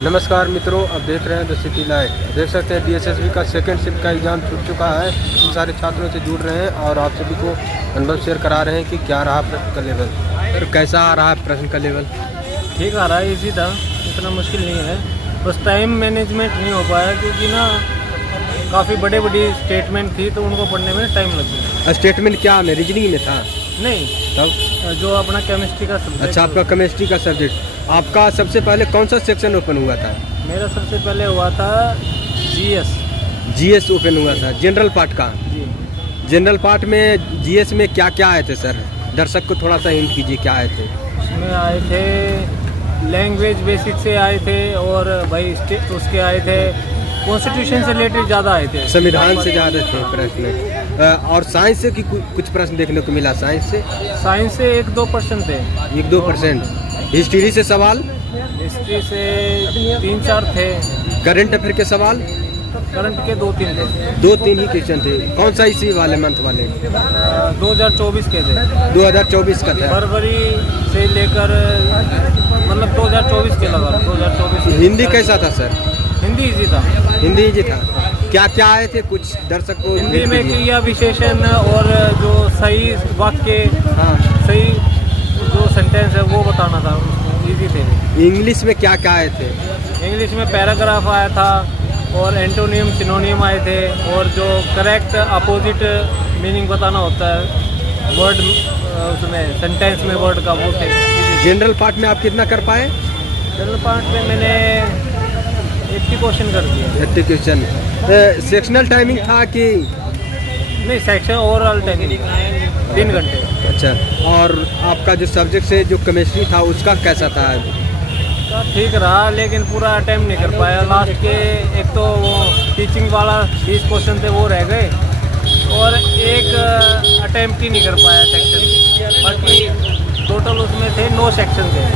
नमस्कार मित्रों, अब देख रहे हैं द सिटी लाइट। देख सकते हैं DSSB का सेकंड शिफ्ट का एग्ज़ाम छूट चुका है। इन सारे छात्रों से जुड़ रहे हैं और आप सभी को अनुभव शेयर करा रहे हैं कि क्या रहा प्रश्न का लेवल और कैसा आ रहा है प्रश्न का लेवल। ठीक आ रहा है, इजी था, इतना मुश्किल नहीं है। बस टाइम मैनेजमेंट नहीं हो पाया क्योंकि ना काफ़ी बड़ी स्टेटमेंट थी तो उनको पढ़ने में टाइम लग गया। स्टेटमेंट क्या में रीजनिंग में था? नहीं, तब जो अपना केमिस्ट्री का सब्जेक्ट। अच्छा, आपका केमिस्ट्री का सब्जेक्ट। आपका सबसे पहले कौन सा सेक्शन ओपन हुआ था? मेरा सबसे पहले हुआ था GS ओपन हुआ था, जनरल पार्ट का। जी। जनरल पार्ट में GS में क्या क्या आए थे सर? दर्शक को थोड़ा सा हिंट कीजिए, क्या आए थे? उसमें आए थे लैंग्वेज बेसिक से आए थे और भाई उसके आए थे कॉन्स्टिट्यूशन से रिलेटेड ज़्यादा आए थे, संविधान से ज़्यादा थे प्रश्न। और साइंस से कुछ प्रश्न देखने को मिला? साइंस से 1-2% थे। 1-2%। हिस्ट्री से सवाल? हिस्ट्री से 3-4 थे। करंट अफेयर के सवाल? करंट के 2-3 थे। 2-3 ही क्वेश्चन थे। कौन सा इसी वाले मंथ वाले? 2024 के थे। 2024 का था। फरवरी से लेकर मतलब 2024 के लगा 2024। हिंदी कैसा था सर? हिंदी इजी था। हिंदी इजी था। क्या क्या आए थे कुछ दर्शक को? हिंदी में क्रिया विशेषण और जो सही वाक्य, हाँ, सही जो सेंटेंस है वो बताना था, इजी थे। इंग्लिश में क्या क्या आए थे? इंग्लिश में पैराग्राफ आया था और एंटोनियम सिनोनियम आए थे और जो करेक्ट अपोजिट मीनिंग बताना होता है वर्ड, उसमें सेंटेंस में वर्ड का, वो थे। जनरल पार्ट में आप कितना कर पाए? जनरल पार्ट में मैंने 80 क्वेश्चन कर दिए। 80 क्वेश्चन। सेक्शनल टाइमिंग था कि नहीं, सेक्शन ओवरऑल टाइमिंग 3 घंटे। अच्छा, और आपका जो सब्जेक्ट से जो केमिस्ट्री था उसका कैसा था? तो ठीक रहा लेकिन पूरा अटेम्प्ट नहीं कर पाया। लास्ट के एक तो वो टीचिंग वाला 20 क्वेश्चन थे वो रह गए और एक अटेम्प्ट ही नहीं कर पाया सेक्शन। बाकी टोटल उसमें थे 9 सेक्शन थे।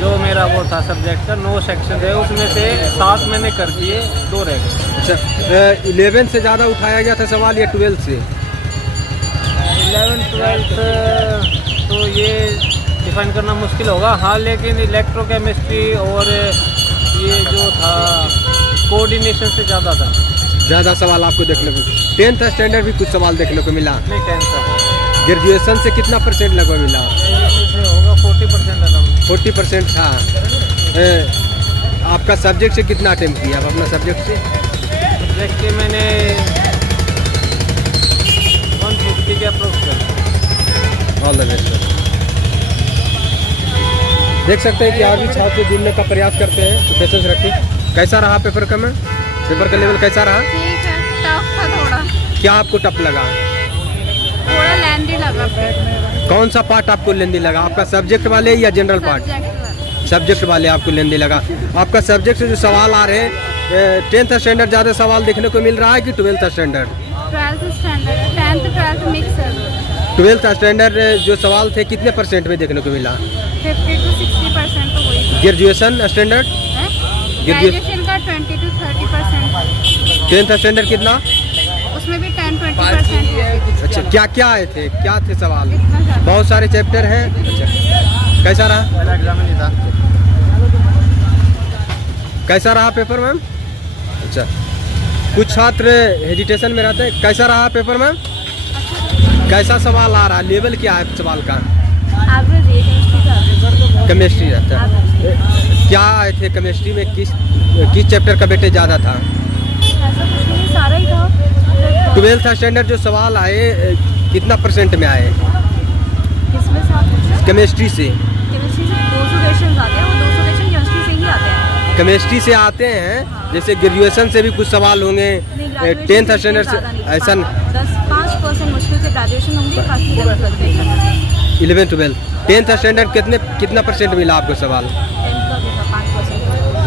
जो मेरा वो था सब्जेक्ट का 9 सेक्शन थे, उसमें से 7 मैंने कर दिए, 2 रह गए। अच्छा, 11 से ज़्यादा उठाया गया था सवाल या 12 से? 11-12 तो ये डिफाइन करना मुश्किल होगा। हाँ, लेकिन इलेक्ट्रोकेमिस्ट्री और ये जो था कोऑर्डिनेशन से ज़्यादा था। ज़्यादा सवाल आपको देखने को? 10th स्टैंडर्ड भी कुछ सवाल देखने को मिला? नहीं, 10 था। ग्रेजुएशन से कितना % लगभग मिला? इसमें होगा 40% अराउंड। 40% था। आपका सब्जेक्ट से कितना अटेम्प्ट किया? आप अपना सब्जेक्ट से? सब्जेक्ट के मैंने 150 के अप्रोक्स कर। All the best. देख सकते हैं कि और भी छात्र जुड़ने का प्रयास करते हैं, तो पेशेंस रखिए। कैसा रहा पेपर का लेवल कैसा रहा? ठीक है, टफ था थोड़ा। क्या आपको टफ लगा? थोड़ा लेंदी लगा। कौन सा पार्ट आपको लेंदी लगा? आपका सब्जेक्ट वाले या जनरल पार्ट? सब्जेक्ट वाले आपको लेंदी लगा। आपका सब्जेक्ट से जो सवाल आ रहे हैं, 10th स्टैंडर्ड ज़्यादा सवाल देखने को मिल रहा है कि 12th standard? 12th standard, 10th 12th mix है। 12th स्टैंडर्ड जो सवाल थे कितने % में देखने को मिला? 50-60% तो वही। Graduation standard? ग्रेजुएशन का 20-30%। 10th स्टैंडर्ड कितना? उसमें भी 10-20%। अच्छा, क्या क्या आए थे? क्या थे सवाल? इतना ज़्यादा। बहुत सारे चैप्टर हैं। अच्छा, कैसा रहा? पहला एग्जाम नहीं था। कैसा रहा पेपर मैम? अच्छा, कुछ छात्र हेजिटेशन में रहते हैं। कैसा रहा पेपर मैम? कैसा सवाल आ रहा? लेवल क्या है सवाल का? एवरेज है, केमिस्ट्री का। केमिस्ट्री रहता है। क्या आए थे केमिस्ट्री में? किस चैप्टर का वेटेज ज़्यादा था? ऐसा कुछ नहीं, सारा ही था। 12th स्टैंडर्ड जो सवाल आए कितना % में आए किसमें से आप पूछ रहे हैं? केमिस्ट्री से? केमिस्ट्री से 200 क्वेश्चन आते हैं, वो 200 क्वेश्चन केमिस्ट्री से ही आते हैं। केमिस्ट्री से आते हैं। जैसे ग्रेजुएशन से भी कुछ सवाल होंगे, 10th स्टैंडर्ड से ऐसा? 10-5% मुश्किल से ग्रेजुएशन होंगे, बाकी 11-12। 10th स्टैंडर्ड कितना % मिला आपको सवाल? 10th का भी था 5%।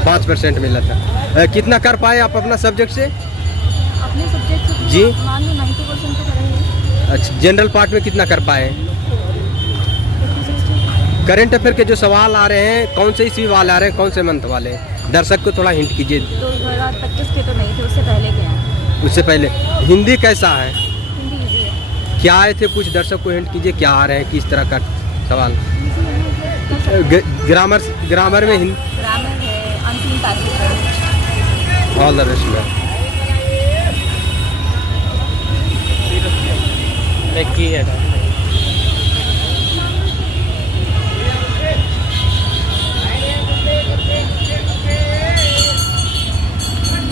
5% मिला था। कितना कर पाए आप अपना सब्जेक्ट से? अपने सब्जेक्ट से जी? मान लो 90% तो करेंगे। अच्छा, जनरल पार्ट में कितना कर पाए? 50-60। करंट अफेयर के जो सवाल आ रहे हैं कौन से ईस्वी वाले आ रहे हैं, कौन से मंथ वाले? दर्शक को थोड़ा हिंट कीजिए। 2025 के तो नहीं थे, उससे पहले के हैं। उससे पहले हिंदी कैसा है? हिंदी इजी है। क्या आए थे? कुछ दर्शक को हिंट कीजिए, क्या आ रहे हैं, किस तरह का सवाल? इजी है। ग्रामर में ग्रामर है, ऑल द बेस्ट मैम।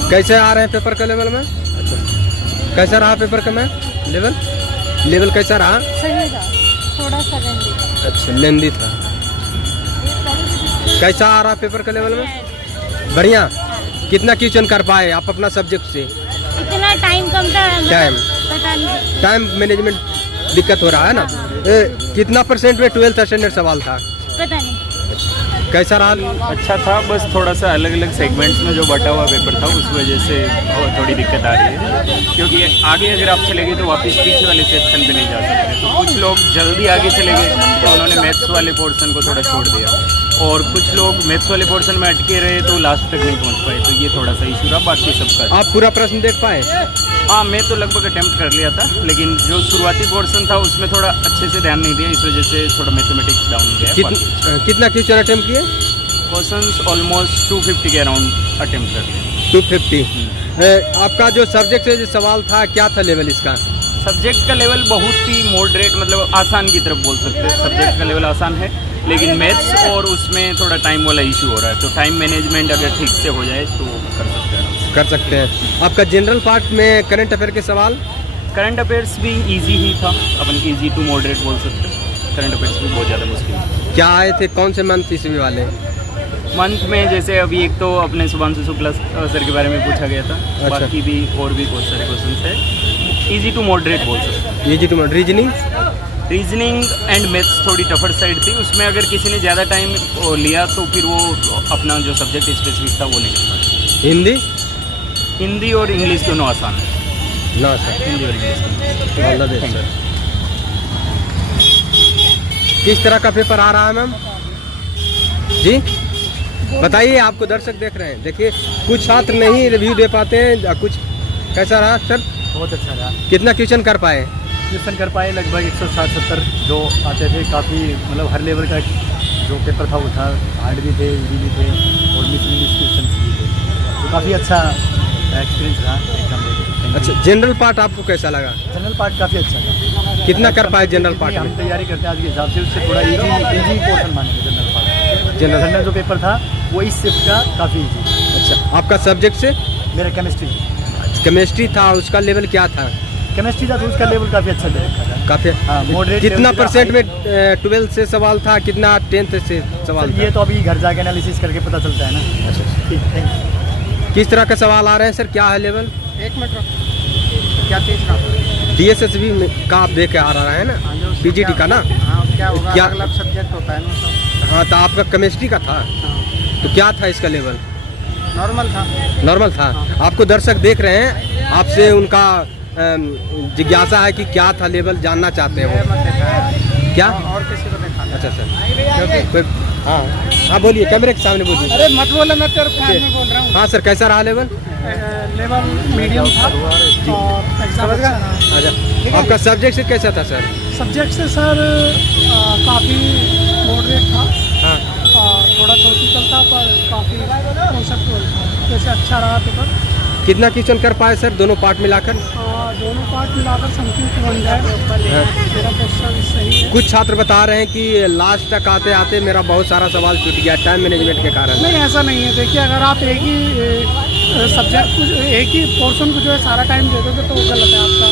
कैसे आ रहे हैं पेपर का लेवल में? अच्छा, कैसा रहा पेपर का मैम लेवल कैसा रहा? सही था, थोड़ा सा लेंदी। अच्छा, लेंदी था। कैसा आ रहा पेपर का लेवल में? बढ़िया। कितना क्वेश्चन कर पाए आप अपना सब्जेक्ट से? इतना टाइम कम था, टाइम पता नहीं। टाइम मैनेजमेंट दिक्कत हो रहा है ना? कितना परसेंट में 12th स्टैंडर्ड सवाल था? पता नहीं। कैसा रहा? अच्छा था, बस थोड़ा सा अलग अलग सेगमेंट्स में जो बटा हुआ पेपर था उस वजह से थोड़ी दिक्कत आ रही है, क्योंकि आगे अगर आप चले गए तो वापस पीछे वाले सेक्शन पे नहीं जा सकते। तो कुछ लोग जल्दी आगे चले गए तो उन्होंने मैथ्स वाले पोर्शन को थोड़ा छोड़ दिया, और कुछ लोग मैथ्स वाले पोर्शन में अटके रहे तो लास्ट तक नहीं पहुँच पाए। तो ये थोड़ा सा इशू रहा, बाकी सबका। आप पूरा प्रश्न देख पाए? हाँ, मैं तो लगभग अटेम्प्ट कर लिया था, लेकिन जो शुरुआती पोर्शन था उसमें थोड़ा अच्छे से ध्यान नहीं दिया, इस वजह से थोड़ा मैथमेटिक्स डाउन गया। कितना क्वेश्चन अटेम्प्ट किए? क्वेश्चंस ऑलमोस्ट 250 के अराउंड अटेम्प्ट कर लिया। 250। आपका जो सब्जेक्ट से जो सवाल था क्या था लेवल इसका? सब्जेक्ट का लेवल बहुत ही मॉडरेट, मतलब आसान की तरफ बोल सकते हैं। सब्जेक्ट का लेवल आसान है, लेकिन मैथ्स और उसमें थोड़ा टाइम वाला इशू हो रहा है। तो टाइम मैनेजमेंट अगर ठीक से हो जाए तो कर सकते हैं। आपका जनरल पार्ट में करंट अफेयर के सवाल? करंट अफेयर्स भी इजी ही था, अपन इजी टू मॉडरेट बोल सकते हैं। करंट अफेयर्स भी बहुत ज़्यादा मुश्किल। क्या आए थे, कौन से मंथ इसमें वाले? मंथ में जैसे अभी एक तो अपने शुभांशु शुक्ला सर के बारे में पूछा गया था। अच्छा। बाकी भी और भी बहुत सारे क्वेश्चन है, इजी टू मॉडरेट बोल सकते हैं। Easy to moderate. Reasoning and maths थोड़ी टफर साइड थी, उसमें अगर किसी ने ज़्यादा टाइम लिया तो फिर वो अपना जो सब्जेक्ट स्पेसिफिक था वो नहीं कर पाया। हिंदी और इंग्लिश दोनों आसान है ना सर? हिंदी और English. All the best sir. किस तरह का पेपर आ रहा है मैम जी? बताइए, आपको दर्शक देख रहे हैं। देखिए, कुछ छात्र नहीं रिव्यू दे पाते हैं, कुछ। कैसा रहा सर? बहुत अच्छा रहा। कितना क्वेश्चन कर पाए? क्वेश्चन कर पाए लगभग 160-70 जो आते थे। काफ़ी मतलब हर लेवल का जो पेपर था वो था, हार्ड भी थे, इजी भी थे और मिसलिनियस क्वेश्चन भी थे। तो काफ़ी अच्छा एक्सपीरियंस रहा एग्जाम देके। अच्छा, जनरल पार्ट आपको कैसा लगा? जनरल पार्ट काफ़ी अच्छा था। कितना कर पाए जनरल पार्ट हम में? तैयारी करते हैं आज के हिसाब से, उससे थोड़ा इजी पोर्शन मानेंगे जनरल पार्ट। जनरल जो पेपर था वो इस शिफ्ट का काफ़ी इजी। अच्छा, आपका सब्जेक्ट से? मेरा केमिस्ट्री था, उसका लेवल क्या था? केमिस्ट्री था तो उसका लेवल काफ़ी अच्छा दे रखा था। काफ़ी। हाँ, मॉडरेट। कितना परसेंट में 12th से सवाल था, कितना 10th से सवाल था? ये तो अभी घर जाके एनालिसिस करके पता चलता है ना। अच्छा, ठीक, थैंक यू। किस तरह का सवाल आ रहे हैं सर? क्या है लेवल? एक मिनट, क्या तेज रहा? DSSB का आप देख के आ रहा है ना, PGT का ना? हाँ, क्या होगा, क्या अलग सब्जेक्ट होता है ना सब। हाँ, तो आपका केमिस्ट्री का था, तो क्या था इसका लेवल? नॉर्मल था। आपको दर्शक देख रहे हैं, आपसे उनका जिज्ञासा है कि क्या था लेवल, जानना चाहते हैं वो। क्या और किसी को देखा? अच्छा सर, हाँ बोलिए, कैमरे के सामने बोलिए। अरे मत बोले, मैं तेरे फैन में बोल रहा हूँ। हाँ सर, कैसा रहा लेवल? लेवल मीडियम था और एग्जाम अच्छा, आपका सब्जेक्ट से कैसा था सर? सब्जेक्ट से सर काफ़ी मॉडरेट था। हाँ, थोड़ा थ्योरेटिकल था पर काफ़ी कॉन्सेप्चुअल था। जैसे अच्छा रहा पेपर। कितना क्वेश्चन कर पाए सर दोनों पार्ट मिलाकर? दोनों पार्ट मिलाकर समथिंग 200। मेरा क्वेश्चन सही है। कुछ छात्र बता रहे हैं कि लास्ट तक आते आते मेरा बहुत सारा सवाल छूट गया टाइम मैनेजमेंट के कारण। नहीं, ऐसा नहीं है। देखिए, अगर आप एक ही सब्जेक्ट को, एक ही पोर्शन को जो है सारा टाइम दे दोगे तो वो गलत है आपका।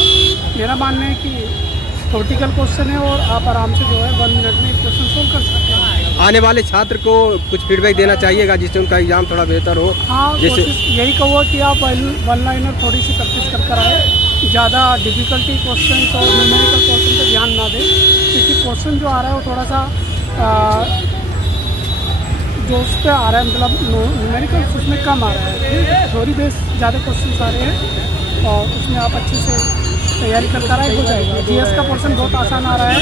मेरा मानना है कि थ्योरेटिकल क्वेश्चन है और आप आराम से जो है 1 मिनट में क्वेश्चन सोल्व कर सकते हैं। आने वाले छात्र को कुछ फीडबैक देना चाहिएगा जिससे उनका एग्जाम थोड़ा बेहतर हो। हाँ, जैसे यही कहूँगा कि आप वन लाइनर थोड़ी सी प्रैक्टिस कर आए, ज़्यादा डिफिकल्टी क्वेश्चन और न्यूमेरिकल क्वेश्चन पर ध्यान ना दें, क्योंकि क्वेश्चन जो आ रहा है वो थोड़ा सा जो उस पर आ रहा है, मतलब न्यूमेरिकल उसमें कम आ रहा है। थ्योरी बेस ज़्यादा क्वेश्चन आ रहे हैं और उसमें आप अच्छे से तैयारी करता रहे हो जाएगा। GS का पोर्शन बहुत आसान आ रहा है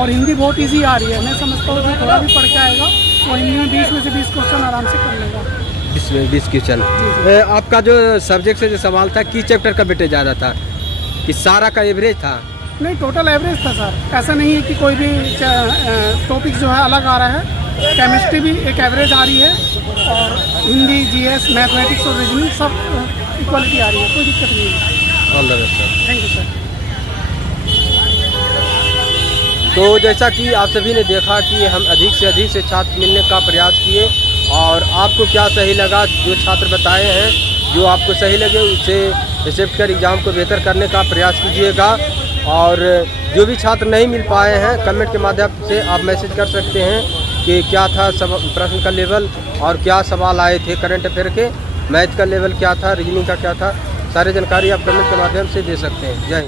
और हिंदी बहुत इजी आ रही है। मैं समझता हूँ कि थोड़ा भी पढ़ के आएगा और हिंदी में 20 में से 20 क्वेश्चन आराम से कर लेगा। 20 क्वेश्चन। आपका जो सब्जेक्ट से जो सवाल था किस चैप्टर का बेटे ज़्यादा था, कि सारा का एवरेज था? नहीं, टोटल एवरेज था सर। ऐसा नहीं है कि कोई भी टॉपिक जो है अलग आ रहा है। केमिस्ट्री भी एक एवरेज आ रही है और हिंदी, जीएस, मैथमेटिक्स और रीजनिंग सब इक्वलिटी आ रही है, कोई दिक्कत नहीं है। All the best sir. Thank you sir. तो जैसा कि आप सभी ने देखा कि हम अधिक से छात्र मिलने का प्रयास किए और आपको क्या सही लगा, जो छात्र बताए हैं, जो आपको सही लगे उसे एक्सेप्ट कर एग्ज़ाम को बेहतर करने का प्रयास कीजिएगा। और जो भी छात्र नहीं मिल पाए हैं, कमेंट के माध्यम से आप मैसेज कर सकते हैं कि क्या था प्रश्न का लेवल और क्या सवाल आए थे करंट अफेयर के, मैथ का लेवल क्या था, रीजनिंग का क्या था, सारी जानकारी आप कमेंट के माध्यम से दे सकते हैं। जय हिंद।